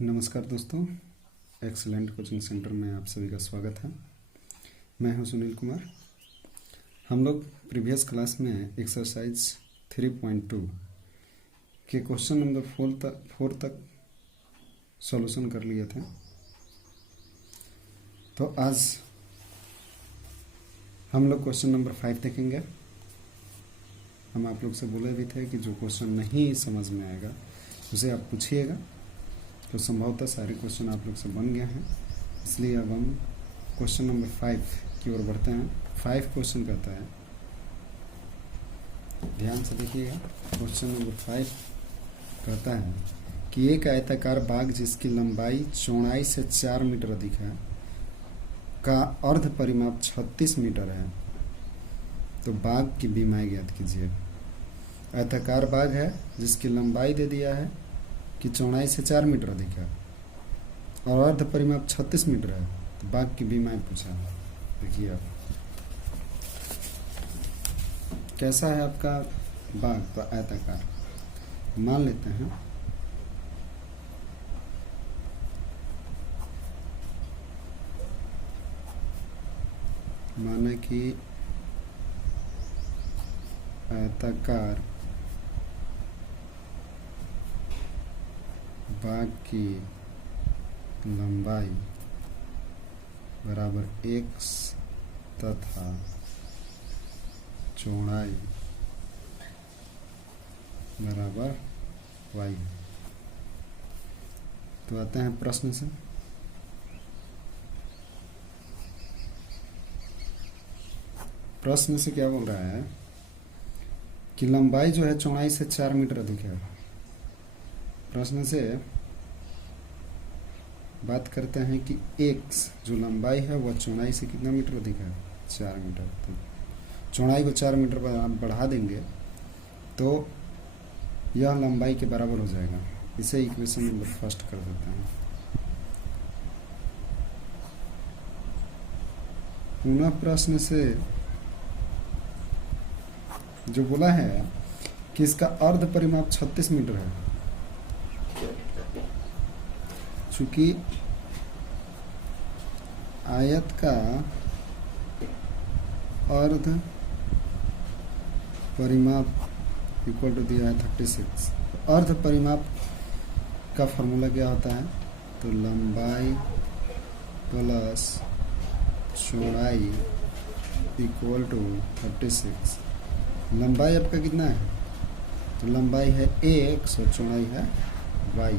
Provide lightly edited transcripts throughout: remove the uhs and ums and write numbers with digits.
नमस्कार दोस्तों, excellent coaching centre में आप सभी का स्वागत है। मैं हूं सुनील कुमार। हम लोग प्रीवियस क्लास में एक्सरसाइज 3.2 के क्वेश्चन नंबर 4 तक सॉल्यूशन कर लिए थे। तो आज हम लोग क्वेश्चन नंबर 5 देखेंगे। हम आप लोग से बोले भी थे कि जो क्वेश्चन नहीं समझ में आएगा उसे आप पूछिएगा, तो संभवतः सारे क्वेश्चन आप लोग से बन गए हैं। इसलिए अब हम क्वेश्चन नंबर 5 की ओर बढ़ते हैं। 5 क्वेश्चन कहता है, ध्यान से देखिएगा। क्वेश्चन नंबर 5 कहता है कि एक आयताकार बाग जिसकी लंबाई चौड़ाई से 4 मीटर अधिक है का अर्ध परिमाप 36 मीटर है, तो बाग की बीमाई ज्ञात कीजिए। आयताकार बाग है जिसकी लंबाई दे दिया है कि चौड़ाई से 4 मीटर अधिक है और अर्ध परिमाप 36 मीटर है, तो बाग की बीमाई पूछा। देखिए आप कैसा है आपका बाग, तो आयताकार मान लेते हैं। माने कि आयताकार बाग की लंबाई बराबर x तथा चौड़ाई बराबर y। तो आते हैं प्रश्न से। प्रश्न से क्या बोल रहा है कि लंबाई जो है चौड़ाई से 4 मीटर अधिक है। प्रश्न से बात करते हैं कि x जो लंबाई है वह चौड़ाई से कितना मीटर अधिक है, 4 मीटर। तो चौड़ाई को 4 मीटर पर आप बढ़ा देंगे तो यह लंबाई के बराबर हो जाएगा। इसे इक्वेशन नंबर फर्स्ट कर देते हैं। पुनः प्रश्न से जो बोला है कि इसका अर्ध परिमाप 36 मीटर है, चूंकि आयत का अर्ध परिमाप इक्वल टू दिया है 36। अर्ध परिमाप का फॉर्मूला क्या होता है, तो लंबाई प्लस चौड़ाई इक्वल टू 36। लंबाई आपका कितना है, तो लंबाई है x और चौड़ाई है y।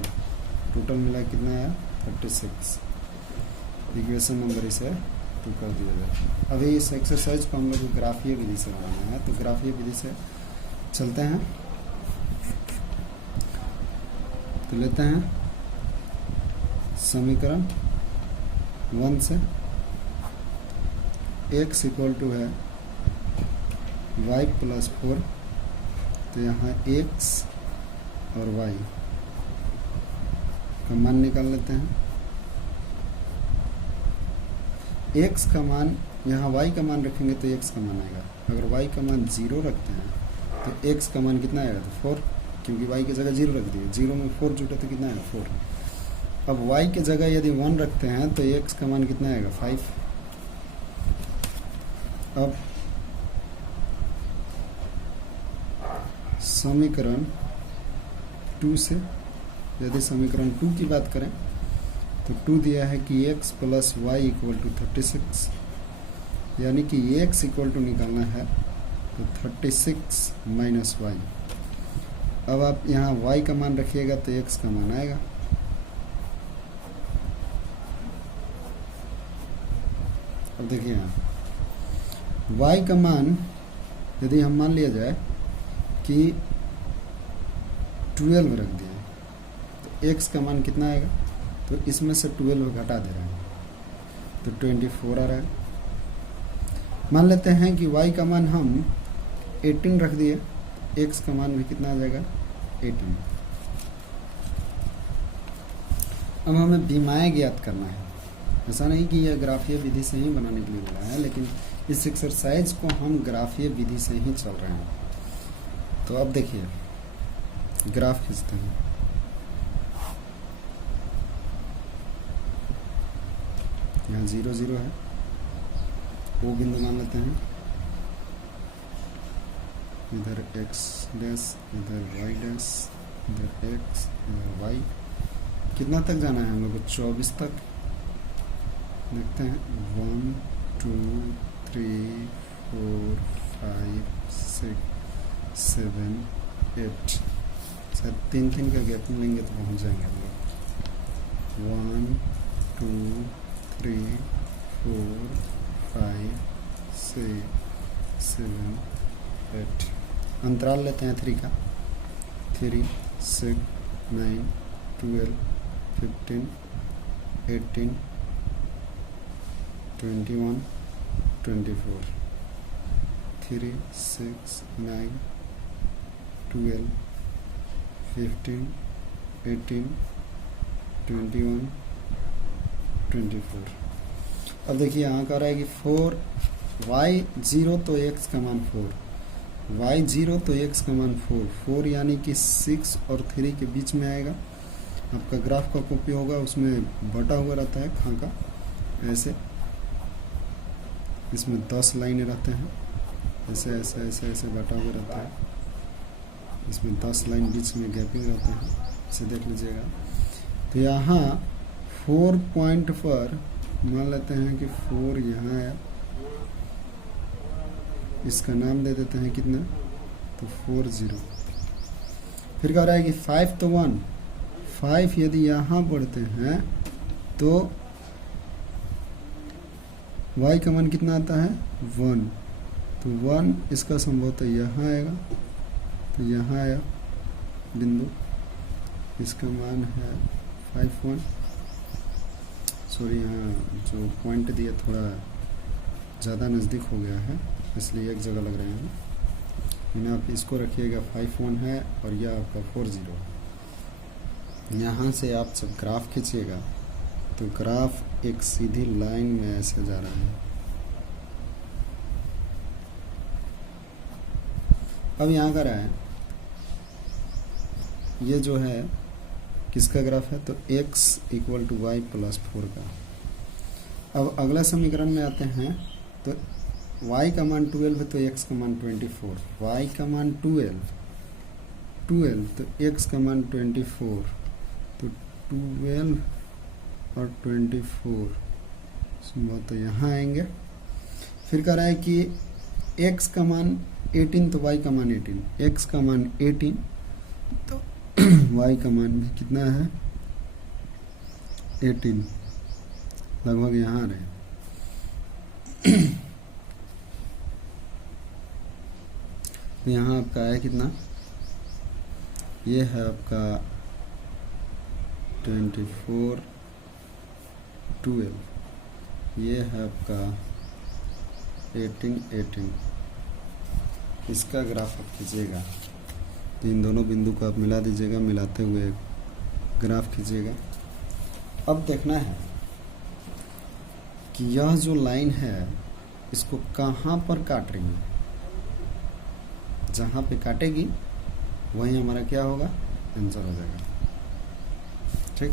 टोटल मिला कितना है 36। इक्वेशन नंबर इसे 2 कर दिया जाए। अभी इस एक्सरसाइज को हम लोग को ग्राफीय विधि से बनाना है, तो ग्राफीय विधि से चलते हैं। तो लेते हैं समीकरण 1 से x इक्वल टू है y प्लस 4, तो यहाँ x और y का मान निकाल लेते हैं। x का मान यहाँ y का मान रखेंगे तो x का मान आएगा। अगर y का मान 0 रखते हैं तो x का मान कितना आएगा, तो 4, क्योंकि y की जगह 0 रख दिए। 0 में 4 जुटा तो कितना आएगा 4। अब y की जगह यदि 1 रखते हैं तो x का मान कितना आएगा 5। अब समीकरण 2 से यदि समीकरण 2 की बात करें तो 2 दिया है कि x plus y equal to 36, यानी कि x इक्वल टू निकालना है तो 36 माइनस वाई। अब आप यहाँ y का मान रखिएगा तो x का मान आएगा। अब देखिए यहाँ y का मान यदि हम मान लिया जाए कि 12 रख दिया x का मान कितना आएगा, तो इसमें से 12 घटा दे रहे हैं तो 24 आ रहा है। मान लेते हैं कि y का मान हम 18 रख दिए, x का मान भी कितना आ जाएगा 18। अब हमें बीमाएं ज्ञात करना है। ऐसा नहीं कि यह ग्राफीय विधि से ही बनाने के लिए बोला है, लेकिन इस एक्सरसाइज को हम ग्राफीय विधि से ही चल रहे हैं। तो अब देखिए ग्राफ खींचते हैं। यहाँ 0 0 है, वो बिंदु मान लेते हैं। इधर x डैश, इधर y डैश, इधर x, इधर y। कितना तक जाना है हम लोग को? 24 तक। देखते हैं 1 2 3 4 5 6 7 8। शायद 3 का गैप लेंगे तो पहुंच जाएंगे हम लोग। 1 2 3 4 5 6 7 8। अंतराल लेते हैं 3 का। 3 6 9 12 15 18 21 24। 3 6 9 12 15 18 21 24। अब देखिए यहाँ का रहा है कि 4 y 0 तो x का मान 4, y 0 तो x का मान 4, 4 यानी कि 6 और 3 के बीच में आएगा। आपका ग्राफ का कॉपी होगा, उसमें बटा हुआ रहता है खाका ऐसे, इसमें 10 लाइनें रहते हैं, ऐसे ऐसे ऐसे ऐसे बटा हुआ रहता है। इसमें 10 लाइन बीच में गैपिंग रहते हैं, इसे देख लीजिएगा। तो यहाँ 4 पॉइंट पर मान लेते हैं कि 4 यहाँ है, इसका नाम दे देते हैं कितना, तो 4 0। फिर कह रहा है कि 5 तो 1, 5 यदि यहाँ पढ़ते हैं तो y का मान कितना आता है 1, तो 1 इसका संभवतः यहाँ आएगा, तो यहाँ आया बिंदु, इसका मान है 5 1। सॉरी, यहाँ जो पॉइंट दिया थोड़ा ज़्यादा नज़दीक हो गया है, इसलिए एक जगह लग रहे हैं। इन्हें आप इसको रखिएगा 5 1 है और यह आपका 4 0। यहाँ से आप जब ग्राफ खींचिएगा तो ग्राफ एक सीधी लाइन में ऐसे जा रहा है। अब यहाँ का रहा है, ये जो है किसका ग्राफ है, तो x equal to y plus 4 का। अब अगला समीकरण में आते हैं, तो y का मान 12 है तो x का मान 24, y का मान 12 तो x का मान 24, तो 12 और 24 तो यहाँ आएंगे। फिर कह रहा है कि x का मान 18 तो y का मान 18, x का मान 18 तो y का मान भी कितना है 18, लगभग यहाँ रहे। यहाँ आपका है कितना, ये है आपका 24 12, ये है आपका 18 18। इसका ग्राफ आप खींचिएगा, तो इन दोनों बिंदु को आप मिला दीजिएगा, मिलाते हुए ग्राफ खींचिएगा। अब देखना है कि यह जो लाइन है इसको कहाँ पर काट रही है, जहाँ पे काटेगी वहीं हमारा क्या होगा, आंसर हो जाएगा। ठीक,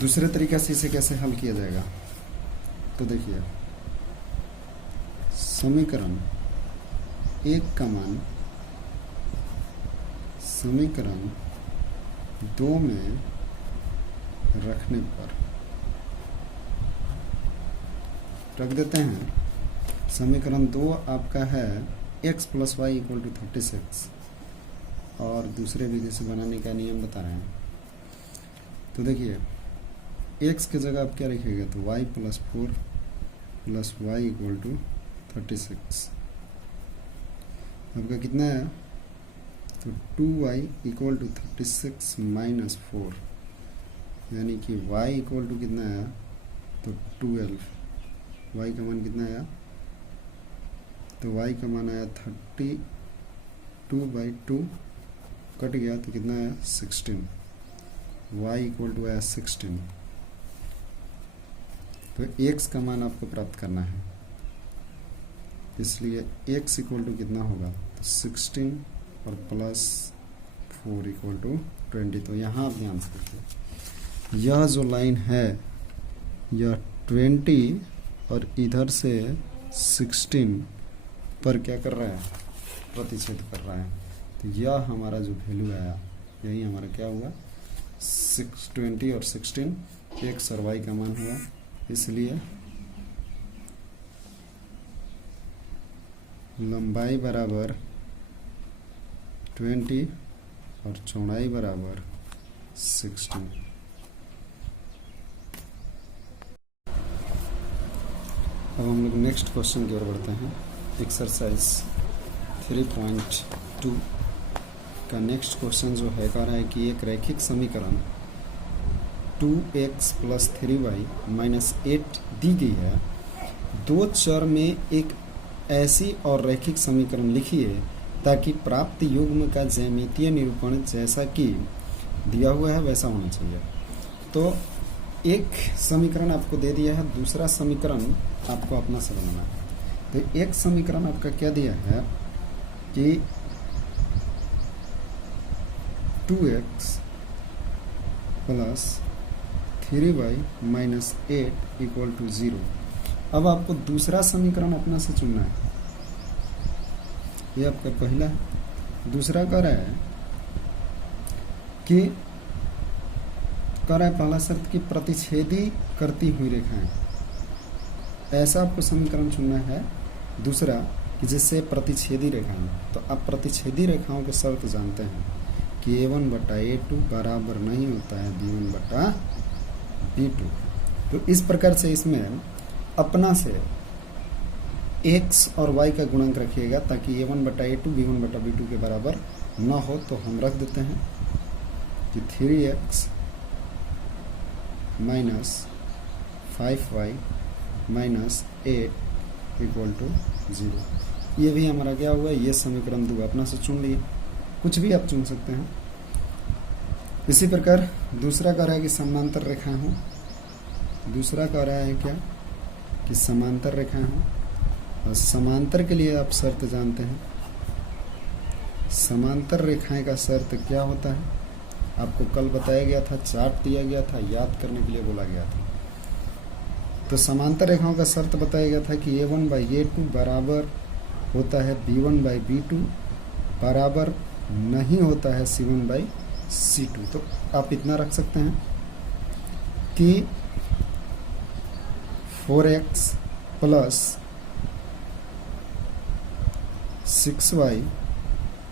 दूसरे तरीके से इसे कैसे हल किया जाएगा, तो देखिए समीकरण 1 का मान समीकरण 2 में रखने पर रख देते हैं। समीकरण 2 आपका है x plus y equal to 36, और दूसरे विधि से बनाने का नियम बता रहे हैं। तो देखिए x की जगह आप क्या रखिएगा, तो y plus 4 plus y equal to 36। आपका कितना है, तो 2y इक्वल टू 36 माइनस 4, यानी कि y इक्वल टू कितना आया, तो 12। y का मान कितना आया, तो y का मान आया 32/2, कट गया तो कितना आया 16, y इक्वल टू आया 16। तो x का मान आपको प्राप्त करना है, इसलिए x इक्वल टू कितना होगा, तो 16 और प्लस 4 इक्वल टू 20। तो यहाँ आप ध्यान से देखिए, यह जो लाइन है यह 20 और इधर से 16 पर क्या कर रहा है, प्रतिच्छेद कर रहा है। तो यह हमारा जो वैल्यू आया, यही हमारा क्या हुआ, 620 और 16 x और y का मान हुआ। इसलिए लंबाई बराबर 20 और चौड़ाई बराबर 16। अब हम लोग नेक्स्ट क्वेश्चन की ओर बढ़ते हैं। एक्सरसाइज 3.2 का नेक्स्ट क्वेश्चन जो है कह रहा है कि एक रैखिक समीकरण 2x + 3y - 8 दी गई है। दो चर में एक ऐसी और रैखिक समीकरण लिखिए ताकि प्राप्त युग्म का ज्यामितीय निरूपण जैसा कि दिया हुआ है वैसा होना चाहिए। तो एक समीकरण आपको दे दिया है, दूसरा समीकरण आपको अपना से बनाना है। तो एक समीकरण आपका क्या दिया है कि 2x + 3y - 8 = 0। अब आपको दूसरा समीकरण अपना से चुनना है। ये आपका पहला है। दूसरा कह रहा है कि पहला शर्त की प्रतिच्छेदी करती हुई रेखाएं, ऐसा आपको समीकरण चुनना है। दूसरा कि जिससे प्रतिच्छेदी रेखाएं, तो आप प्रतिच्छेदी रेखाओं के शर्त जानते हैं कि a1/a2 बराबर नहीं होता है b1/b2। तो इस प्रकार से इसमें अपना से x और y का गुणांक रखिएगा ताकि a1/a2 b1/b2 के बराबर न हो। तो हम रख देते हैं कि 3x - 5y - 8 = 0। ये भी हमारा क्या हुआ, ये समीकरण 2 अपना से चुन लिए। कुछ भी आप चुन सकते हैं। इसी प्रकार दूसरा कह रहा है कि समांतर रेखाएं हों। दूसरा कह रहा है क्या कि समांतर रेखाएं हों। और समांतर के लिए आप शर्त जानते हैं। समांतर रेखाएं का शर्त क्या होता है, आपको कल बताया गया था, चार्ट दिया गया था, याद करने के लिए बोला गया था। तो समांतर रेखाओं का शर्त बताया गया था कि a1/a2 बराबर होता है b1/b2 बराबर नहीं होता है c1/c2। तो आप इतना रख सकते हैं कि 4x + 6y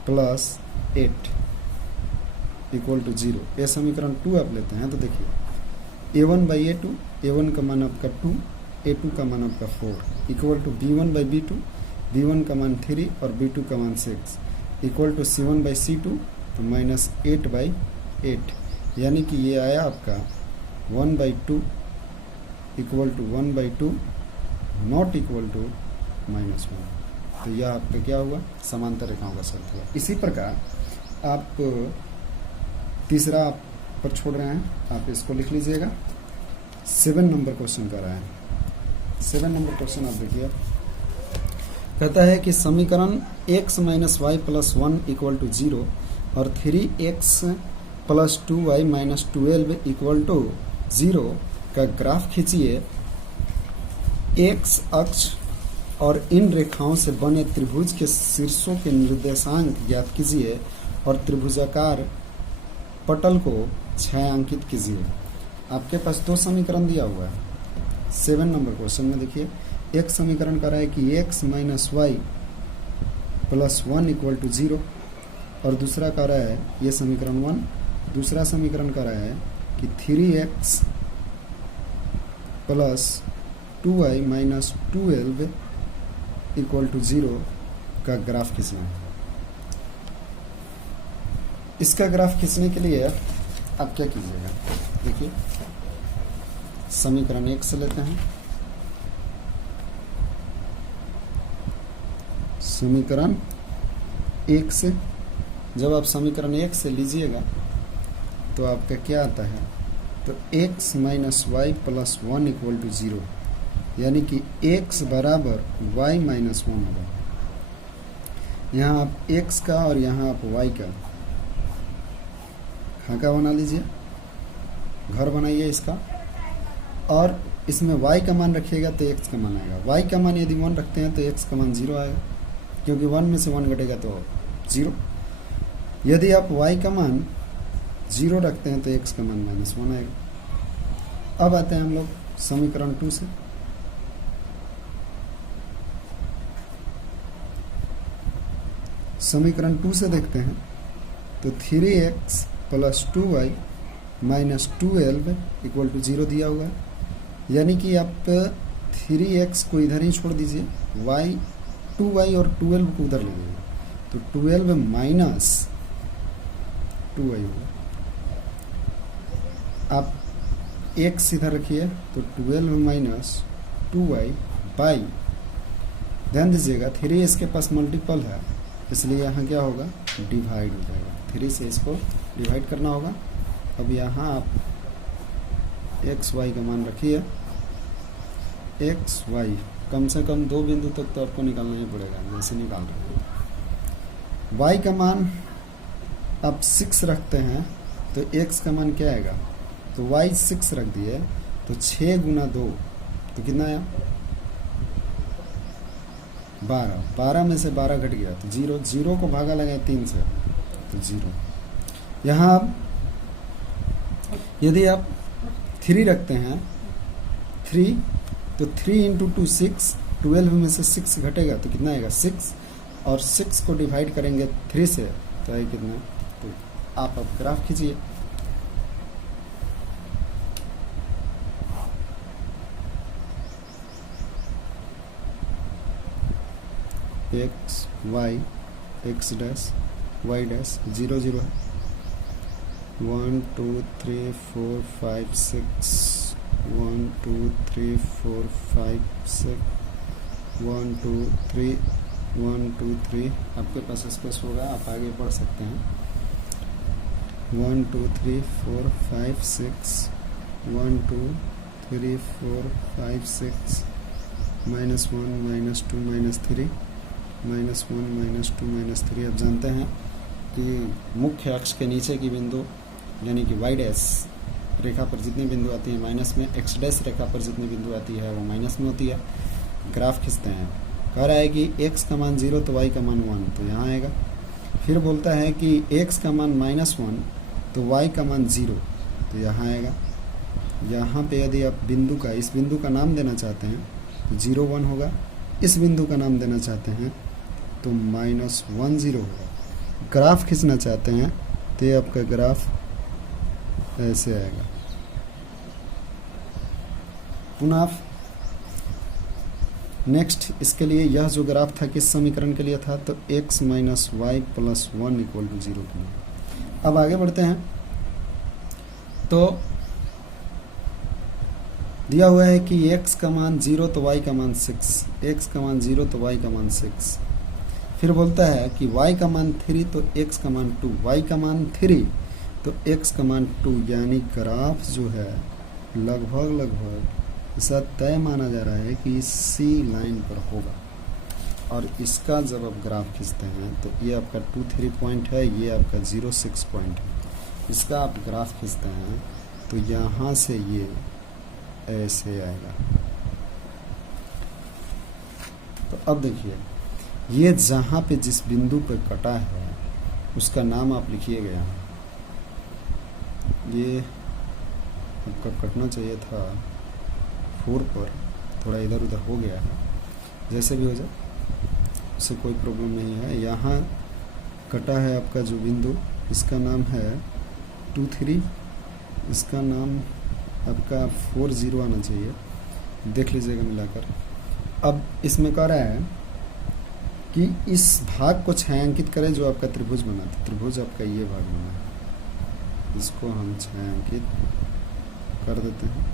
+ 8 = 0। ये समीकरण 2 आप लेते हैं तो देखिए a1/a2, a1 का मान आपका 2, a2 का मान आपका 4 = b1/b2, b1 का मान 3 और b2 का मान 6 = c1/c2 तो -8/8। यानी कि ये आया आपका 1/2 = 1/2 नॉट इक्वल टू -1। तो यह आपका क्या हुआ, समांतर रेखाओं का शर्त हुआ। इसी प्रकार आप तीसरा आप पर छोड़ रहे हैं, आप इसको लिख लीजिएगा। 7 नंबर क्वेश्चन कर रहा है। 7 नंबर क्वेश्चन आप देखिए, कहता है कि समीकरण x - y + 1 = 0 और 3x + 2y - 12 = 0 का ग्राफ खींचिए। x अक्ष और इन रेखाओं से बने त्रिभुज के शीर्षों के निर्देशांक ज्ञात कीजिए और त्रिभुजाकार पटल को छायांकित कीजिए। आपके पास 2 समीकरण दिया हुआ है। 7 नंबर क्वेश्चन में देखिए, एक समीकरण कह रहा है कि x - y + 1 = 0 और दूसरा कह रहा है, ये समीकरण 1। दूसरा समीकरण कह रहा है कि 3x + 2y - 12 = 0 का ग्राफ खींचना है। इसका ग्राफ खींचने के लिए आप क्या कीजिएगा, देखिए समीकरण 1 से लेते हैं। समीकरण 1 से जब आप समीकरण 1 से लीजिएगा तो आपका क्या आता है, तो x - y + 1 = 0 यानी कि x बराबर y - 1 होगा। यहाँ आप x का और यहाँ आप y का खाका बना लीजिए, घर बनाइए इसका। और इसमें y का मान रखिएगा तो x का मान आएगा। y का मान यदि 1 रखते हैं तो x का मान 0 आएगा, क्योंकि 1 में से 1 घटेगा तो 0। यदि आप y का मान 0 रखते हैं तो x का मान -1 आएगा। अब आते हैं हम लोग समीकरण 2 से। समीकरण 2 से देखते हैं तो 3x + 2y - 12 = 0 दिया हुआ है, यानी कि आप 3x को इधर ही छोड़ दीजिए, y 2y और 12 को उधर ले जाइए, तो 12 - 2y होगा। आप x इधर रखिए तो 12 - 2y बाई, ध्यान दीजिएगा 3 इसके पास मल्टीपल है, इसलिए यहाँ क्या होगा, डिवाइड हो जाएगा। 3 से इसको डिवाइड करना होगा। अब यहाँ आप एक्स वाई का मान रखिए, एक्स वाई कम से कम 2 बिंदु तक तो आपको निकालना ही पड़ेगा, जैसे निकाल रहे हैं। वाई का मान आप 6 रखते हैं तो एक्स का मान क्या आएगा, तो वाई 6 रख दिए तो 6 × 2 तो कितना आया, 12। 12 में से 12 घट गया तो 0, 0 को भागा लगाए 3 से तो 0। यहाँ अब यदि आप 3 रखते हैं, 3 तो 3 × 2 6, 12 में से 6 घटेगा तो कितना आएगा 6, और 6 को डिवाइड करेंगे 3 से तो आएगा कितना, तो आप अब ग्राफ खींचिए। X Y X dash Y dash 0 0 है, 1 2 3 4 5 6, 1 2 3 4 5 6, 1 2 3 1 2 3, आपके पास स्पेस होगा, आप आगे बढ़ सकते हैं। 1 2 3 4 5 6, 1 2 3 4 5 6, -1 -2 -3, -1 -2 -3। अब जानते हैं कि मुख्य अक्ष के नीचे की बिंदु यानी कि y डैश रेखा पर जितनी बिंदु आती है माइनस में, x डैश रेखा पर जितनी बिंदु आती है वो माइनस में होती है। ग्राफ खींचते हैं, कह रहा है कि x का मान 0 तो y का मान 1 तो यहाँ आएगा। फिर बोलता है कि x का मान -1 तो y का मान 0 तो यहाँ आएगा। यहाँ पे यदि आप बिंदु का, इस बिंदु का नाम देना चाहते हैं तो 0 1 होगा, इस बिंदु का नाम देना चाहते हैं तो -1 0 होगा। ग्राफ खींचना चाहते हैं तो ये आपका ग्राफ ऐसे आएगा। पुनः आप नेक्स्ट इसके लिए यह जो ग्राफ था किस समीकरण के लिए था, तो x - y + 1 = 0 के लिए। अब आगे बढ़ते हैं तो दिया हुआ है कि x का मान 0 तो y का मान 6, x का मान 0 तो y का मान 6। फिर बोलता है कि y का मान 3 तो x का मान 2, y का मान 3 तो x का मान 2, यानी ग्राफ जो है लगभग ऐसा तय माना जा रहा है कि इसी लाइन पर होगा। और इसका जब आप ग्राफ खींचते हैं तो ये आपका 2 3 पॉइंट है, ये आपका 0 6 पॉइंट है। इसका आप ग्राफ खींचते हैं तो यहाँ से ये ऐसे आएगा। तो अब देखिए, ये जहाँ पे जिस बिंदु पे कटा है उसका नाम आप लिखिएगा। यहाँ ये आपका कटना चाहिए था 4 पर, थोड़ा इधर उधर हो गया है, जैसे भी हो जाए उससे कोई प्रॉब्लम नहीं है। यहाँ कटा है आपका जो बिंदु, इसका नाम है 2 3, इसका नाम आपका 4 0 आना चाहिए, देख लीजिएगा मिलाकर। अब इसमें कह रहा है कि इस भाग को छायांकित करें जो आपका त्रिभुज बना था। त्रिभुज आपका ये भाग बना है, इसको हम छायांकित कर देते हैं।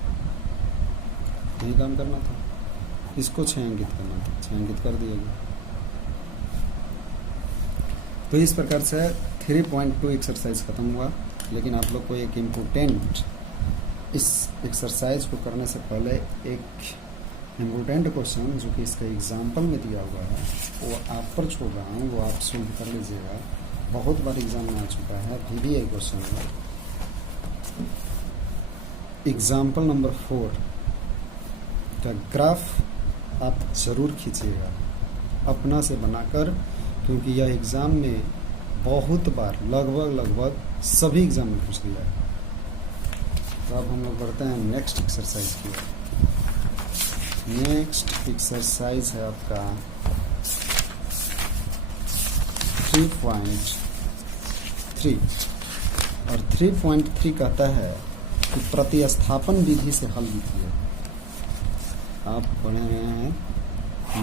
यही काम करना था, इसको छायांकित करना था, छायांकित कर दिया गया। तो इस प्रकार से 3.2 एक्सरसाइज खत्म हुआ। लेकिन आप लोग को एक इम्पोर्टेंट, इस एक्सरसाइज को करने से पहले एक इम्पोर्टेंट क्वेश्चन जो कि इसका एग्जाम्पल में दिया हुआ है वो आप पर छोड़ रहा हूँ, वो आप सोल्व कर लीजिएगा। बहुत बार एग्जाम में आ चुका है, VBA क्वेश्चन है। एग्जाम्पल नंबर 4, का ग्राफ आप ज़रूर खींचिएगा अपना से बनाकर, क्योंकि यह एग्ज़ाम में बहुत बार लगभग सभी एग्ज़ाम में पूछ लिया है। तो अब हम लोग बढ़ते हैं नेक्स्ट एक्सरसाइज की ओर। नेक्स्ट एक्सरसाइज है आपका 3.3 और 3.3 कहता है कि प्रतिस्थापन विधि से हल कीजिए। आप पढ़े हुए हैं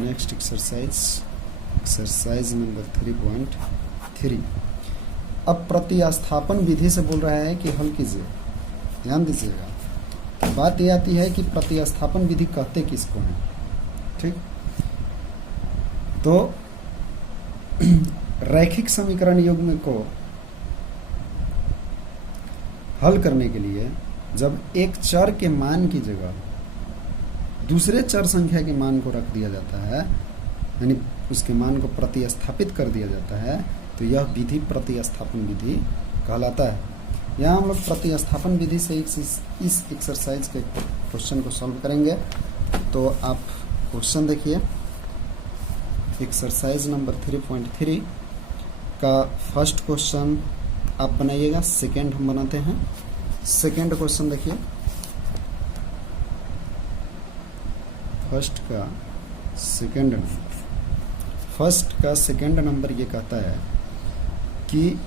नेक्स्ट एक्सरसाइज नंबर 3.3। अब प्रतिस्थापन विधि से बोल रहा है कि हल कीजिए। ध्यान दीजिएगा, बात ये आती है कि प्रतिस्थापन विधि कहते किसको हैं। ठीक, तो रैखिक समीकरण युग्म को हल करने के लिए जब एक चर के मान की जगह दूसरे चर संख्या के मान को रख दिया जाता है, यानी उसके मान को प्रतिस्थापित कर दिया जाता है, तो यह विधि प्रतिस्थापन विधि कहलाता है। यहाँ हम लोग प्रतिस्थापन विधि से इस एक्सरसाइज के क्वेश्चन को सॉल्व करेंगे। तो आप क्वेश्चन देखिए, एक्सरसाइज नंबर 3.3 का फर्स्ट क्वेश्चन आप बनाइएगा, सेकेंड हम बनाते हैं। सेकेंड क्वेश्चन देखिए, फर्स्ट का सेकेंड नंबर ये कहता है कि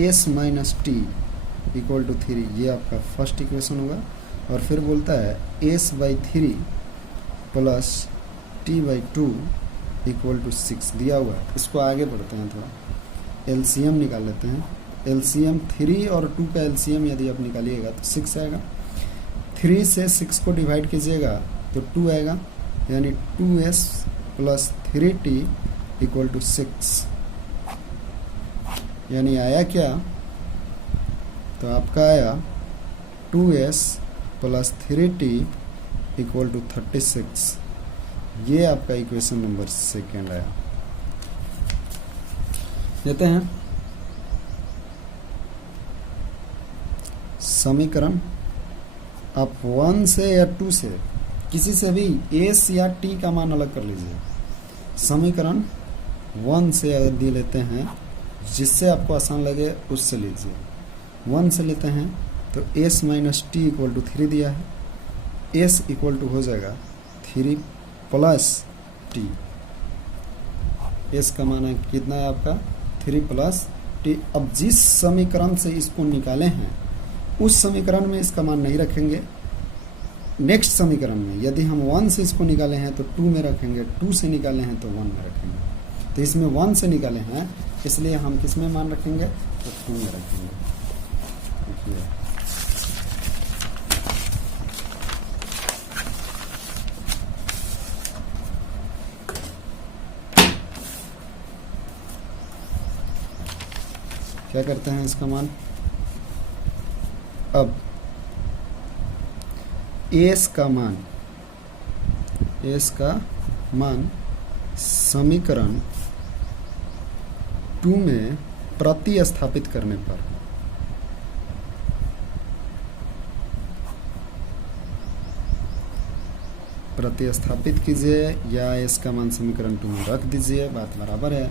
s minus t equal to 3, ये आपका फर्स्ट इक्वेशन होगा। और फिर बोलता है s/3 plus t/2 equal to 6 दिया हुआ है। इसको आगे बढ़ते हैं, थोड़ा एलसीएम निकाल लेते हैं। एलसीएम 3 और 2 का एलसीएम यदि आप निकालिएगा तो 6 आएगा। 3 से 6 को डिवाइड कीजिएगा तो 2 आएगा, यानी 2s plus 3t equal to 6। यानी आया क्या, तो आपका आया 2s plus 3t equal to 36। ये आपका इक्वेशन नंबर सेकेंड आया। देते हैं समीकरण, आप 1 से या 2 से किसी से भी s या t का मान अलग कर लीजिए। समीकरण 1 से यदि लेते हैं, जिससे आपको आसान लगे उससे लीजिए। 1 से लेते हैं तो s minus t equal to 3 दिया है, s इक्वल टू हो जाएगा 3 प्लस टी। s का मान है कितना है आपका 3 प्लस टी। अब जिस समीकरण से इसको निकाले हैं उस समीकरण में इसका मान नहीं रखेंगे। नेक्स्ट समीकरण में यदि हम 1 से इसको निकाले हैं तो 2 में रखेंगे, 2 से निकाले हैं तो 1 में रखेंगे। तो इसमें 1 से निकाले हैं, इसलिए हम किस में मान रखेंगे, तो 2 में रखेंगे। देखिए क्या करते हैं इसका मान। अब s का मान समीकरण 2 में प्रतिस्थापित करने पर प्रतिस्थापित कीजिए या s का मान समीकरण 2 में रख दीजिए, बात बराबर है।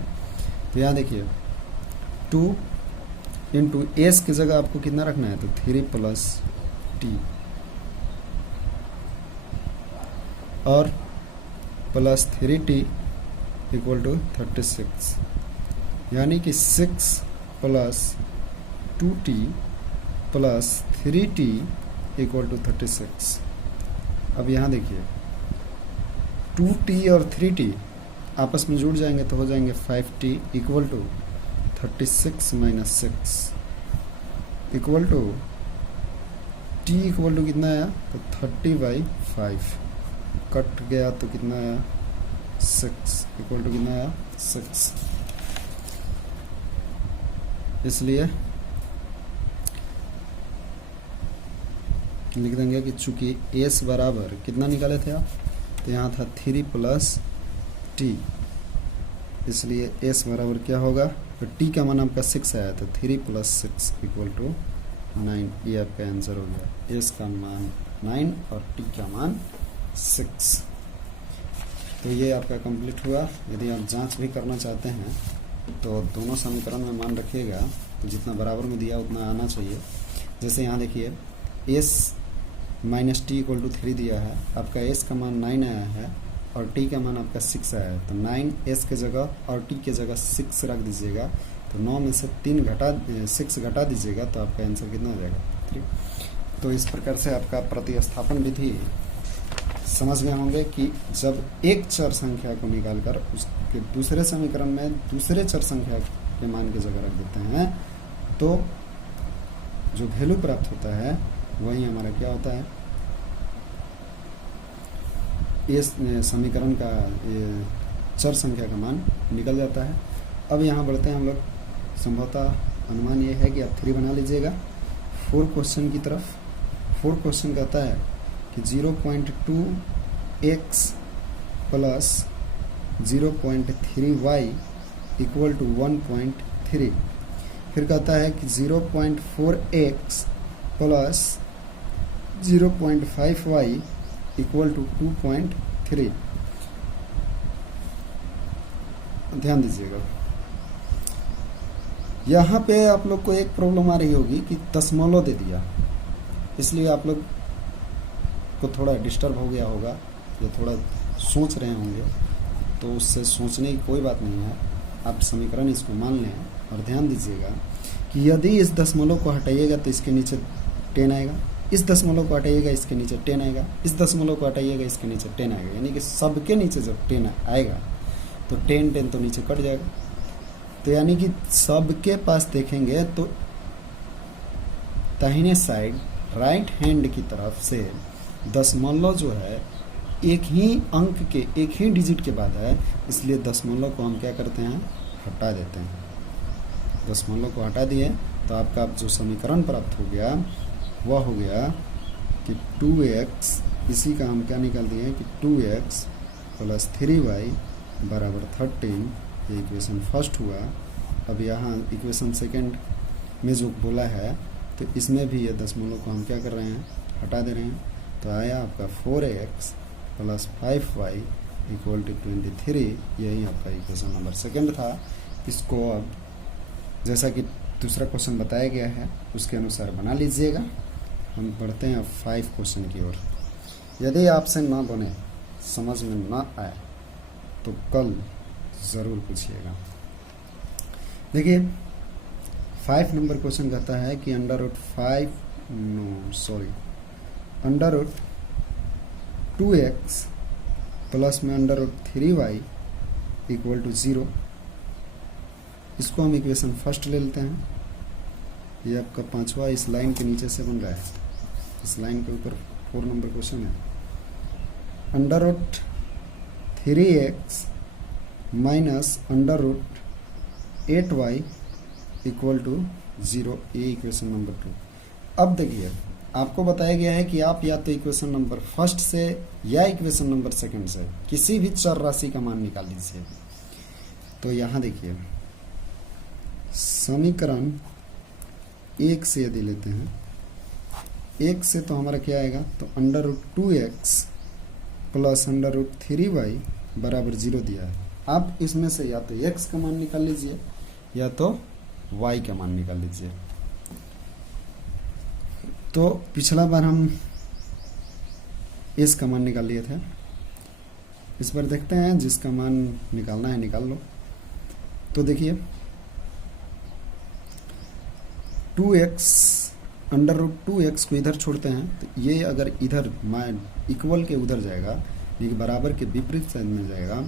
तो यहाँ देखिए 2 इंटू s की जगह आपको कितना रखना है, तो 3 प्लस टी और प्लस 3t इक्वल टू 36, यानी कि 6 plus 2t plus 3t equal to 36। अब यहाँ देखिए 2t और 3t आपस में जुड़ जाएंगे तो हो जाएंगे 5t equal to 36 minus 6 equal to t equal to कितना आया, तो 30/5 कट गया तो कितना आया 6 इक्वल टू कितना आया 6। इसलिए लिख देंगे कि चूंकि s बराबर कितना निकाले थे आप, तो यहाँ था 3 प्लस t, इसलिए s बराबर क्या होगा, तो t का मान आपका 6 आया, तो 3 प्लस 6 इक्वल टू 9। ये आपका आंसर हो गया। s का मान 9 और t का मान 6। तो ये आपका कंप्लीट हुआ। यदि आप जांच भी करना चाहते हैं तो दोनों समीकरण में मान रखिएगा, तो जितना बराबर में दिया उतना आना चाहिए। जैसे यहाँ देखिए s minus t equal to 3 दिया है, आपका s का मान 9 आया है और t का मान आपका 6 आया है। तो 9 s के जगह और t के जगह 6 रख दीजिएगा, तो 9 में से 6 घटा दीजिएगा, तो आपका आंसर कितना हो जाएगा 3। तो इस प्रकार से आपका प्रतिस्थापन विधि समझ गए होंगे कि जब एक चर संख्या को निकालकर उसके दूसरे समीकरण में दूसरे चर संख्या के मान की जगह रख देते हैं तो जो वैल्यू प्राप्त होता है वही हमारा क्या होता है, इस समीकरण का चर संख्या का मान निकल जाता है। अब यहाँ बढ़ते हैं हम लोग। संभवतः अनुमान ये है कि आप 3 बना लीजिएगा 4 क्वेश्चन की तरफ। 4 क्वेश्चन कहता है कि 0.2x plus 0.3y equal to 1.3। फिर कहता है कि 0.4x plus 0.5y equal to 2.3। ध्यान दीजिएगा, यहाँ पे आप लोग को एक प्रॉब्लम आ रही होगी कि दशमलव दे दिया, इसलिए आप लोग को थोड़ा डिस्टर्ब हो गया होगा या थोड़ा सोच रहे होंगे। तो उससे सोचने की कोई बात नहीं है, आप समीकरण इसको मान लें और ध्यान दीजिएगा कि यदि इस दशमलव को हटाइएगा तो इसके नीचे 10 आएगा, इस दशमलव को हटाइएगा इसके नीचे 10 आएगा, इस दशमलव को हटाइएगा इसके नीचे 10 आएगा। यानी कि सबके नीचे जब 10 आएगा तो 10 तो नीचे कट जाएगा। तो यानी कि सबके पास देखेंगे तो दाहिने साइड राइट हैंड की तरफ से दशमलव जो है एक ही अंक के एक ही डिजिट के बाद है, इसलिए दशमलव को हम क्या करते हैं, हटा देते हैं। दशमलव को हटा दिए तो आपका जो समीकरण प्राप्त हो गया वह हो गया कि 2x, इसी का हम क्या निकाल दिए कि 2x प्लस 3y बराबर 13। ये इक्वेशन फर्स्ट हुआ। अब यहाँ इक्वेशन सेकंड में जो बोला है तो इसमें भी ये दशमलव को हम क्या कर रहे हैं, हटा दे रहे हैं। तो आया आपका 4x plus 5y equal to 23। यही आपका इक्वेशन नंबर सेकंड था। इसको अब जैसा कि दूसरा क्वेश्चन बताया गया है उसके अनुसार बना लीजिएगा। हम बढ़ते हैं अब 5 क्वेश्चन की ओर। यदि आपसे ना बने, समझ में ना आए तो कल ज़रूर पूछिएगा। देखिए 5 नंबर क्वेश्चन कहता है कि अंडर रूट 2x प्लस में under root 3y equal to 0। इसको हम इक्वेशन फर्स्ट ले लेते हैं। ये आपका 5वां इस लाइन के नीचे से बन रहा है। इस लाइन के ऊपर 4 नंबर क्वेश्चन है। Under root 3x minus under root 8y equal to 0। ये इक्वेशन नंबर 2। अब देखिए आपको बताया गया है कि आप या तो इक्वेशन नंबर फर्स्ट से या इक्वेशन नंबर सेकंड से किसी भी चर राशि का मान निकाल लीजिए। तो यहाँ देखिए समीकरण 1 से यदि लेते हैं, 1 से तो हमारा क्या आएगा, तो under root 2x plus under root 3y बराबर 0 दिया है। आप इसमें से या तो x का मान निकाल लीजिए या तो y का मान निकाल लीजिए। तो पिछला बार हम s का मान निकाल लिए थे, इस बार देखते हैं जिसका मान निकालना है निकाल लो। तो देखिए 2x अंडर रूट 2x को इधर छोड़ते हैं तो ये अगर इधर इक्वल के उधर जाएगा, यानी कि बराबर के विपरीत साइड में जाएगा,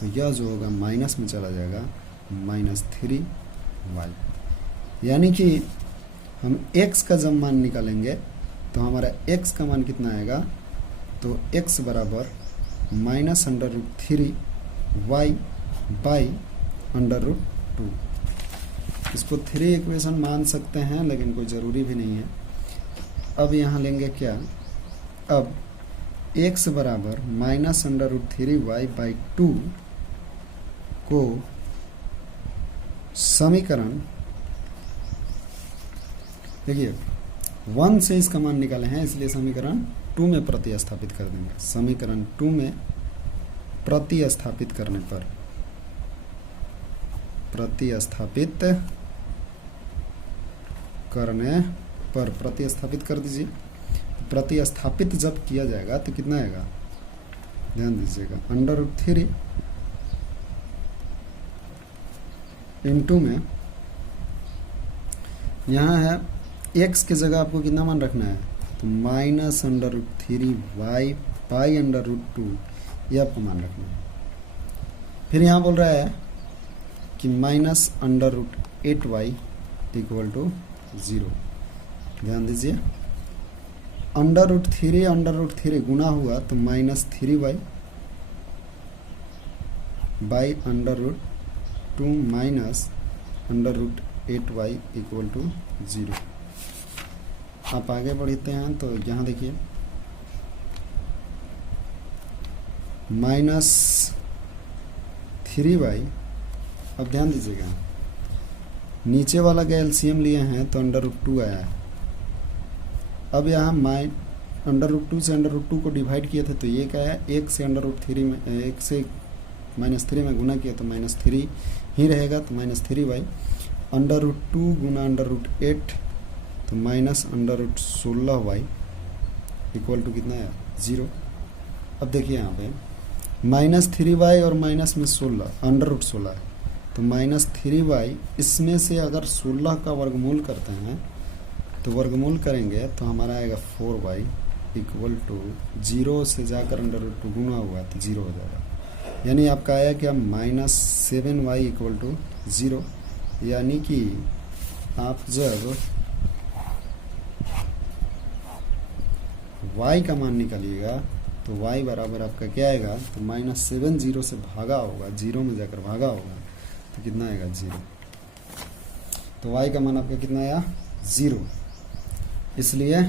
तो यह जो होगा माइनस में चला जाएगा, -3y। यानी कि हम x का जब मान निकालेंगे तो हमारा x का मान कितना आएगा, तो x बराबर -√3y बाई √2। इसको 3 इक्वेशन मान सकते हैं लेकिन कोई ज़रूरी भी नहीं है। अब यहाँ लेंगे क्या, अब x बराबर -√3y बाई 2 को समीकरण, देखिए 1 से इसका मान निकाले हैं, इसलिए समीकरण 2 में प्रतिस्थापित कर देंगे। समीकरण 2 में प्रतिस्थापित करने पर प्रतिस्थापित कर दीजिए। प्रतिस्थापित जब किया जाएगा तो कितना आएगा, ध्यान दीजिएगा, √3 इंटू में यहाँ है x की जगह आपको कितना मान रखना है, तो -√3y बाई √2 ये आपको मान रखना है। फिर यहाँ बोल रहा है कि -√8y = 0। ध्यान दीजिए, √3 गुना हुआ तो -3y बाई √2 -√8y = 0। आप आगे बढ़ते हैं तो यहाँ देखिए -3y, अब ध्यान दीजिएगा नीचे वाला का एलसीएम लिए हैं तो √2 आया है। अब यहाँ √2 से √2 को डिवाइड किए थे तो ये क्या है, 1 से √3 में, 1 से -3 में गुना किया तो -3 ही रहेगा, तो -3y √2 गुना √8 तो -√16y = कितना है, 0। अब देखिए यहाँ पे -3y और माइनस में 16 √16 है, तो -3y इसमें से अगर 16 का वर्गमूल करते हैं तो वर्गमूल करेंगे तो हमारा आएगा 4y = 0 से जाकर √2 गुना हुआ तो 0 हो जाएगा। यानी आपका आया क्या, -7y = 0। यानी कि आप जब y का मान निकालिएगा तो y बराबर आपका क्या आएगा, तो -7 0 से भागा होगा, 0 में जाकर भागा होगा तो कितना आएगा, 0। तो y का मान आपका कितना आया, 0। इसलिए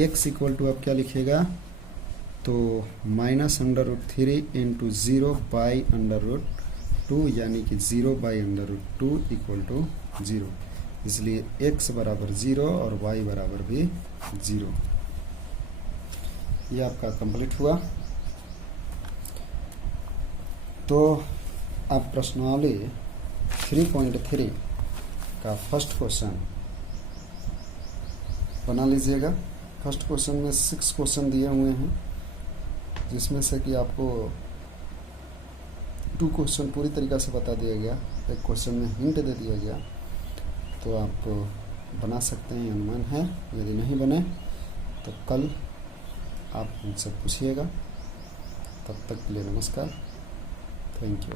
x = आप क्या लिखिएगा, तो -√3 × 0 बाई √2 यानी कि 0 बाई √2 = 0। इसलिए x बराबर 0 और y बराबर भी 0। ये आपका कंप्लीट हुआ। तो आप प्रश्नावली 3.3 का फर्स्ट क्वेश्चन बना लीजिएगा। फर्स्ट क्वेश्चन में 6 क्वेश्चन दिए हुए हैं, जिसमें से कि आपको 2 क्वेश्चन पूरी तरीक़ा से बता दिया गया, एक क्वेश्चन में हिंट दे दिया गया। तो आप बना सकते हैं, अनुमान है। यदि नहीं बने तो कल आप मुझसे पूछिएगा। तब तक के लिए नमस्कार, थैंक यू।